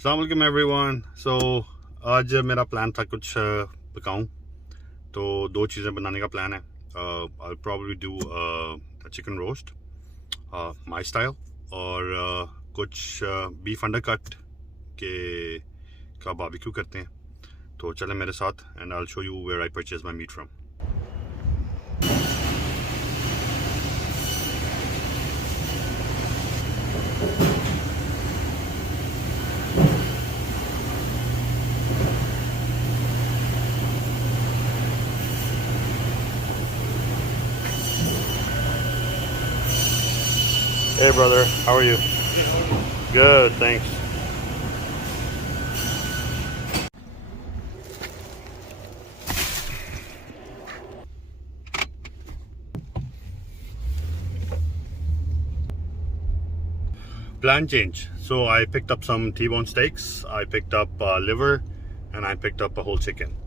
अस्सलाम वालेकुम एवरीवन। आज मेरा प्लान था कुछ पकाऊं, तो दो चीज़ें बनाने का प्लान है। I probably do chicken roast my style, और कुछ बीफ अंडर कट के का बारबेक्यू करते हैं। तो चलें मेरे साथ and I will show you where I purchase my meat from. Hey brother, how are you? Good, thanks. Plan change. So I picked up some T-bone steaks, I picked up liver, and I picked up a whole chicken.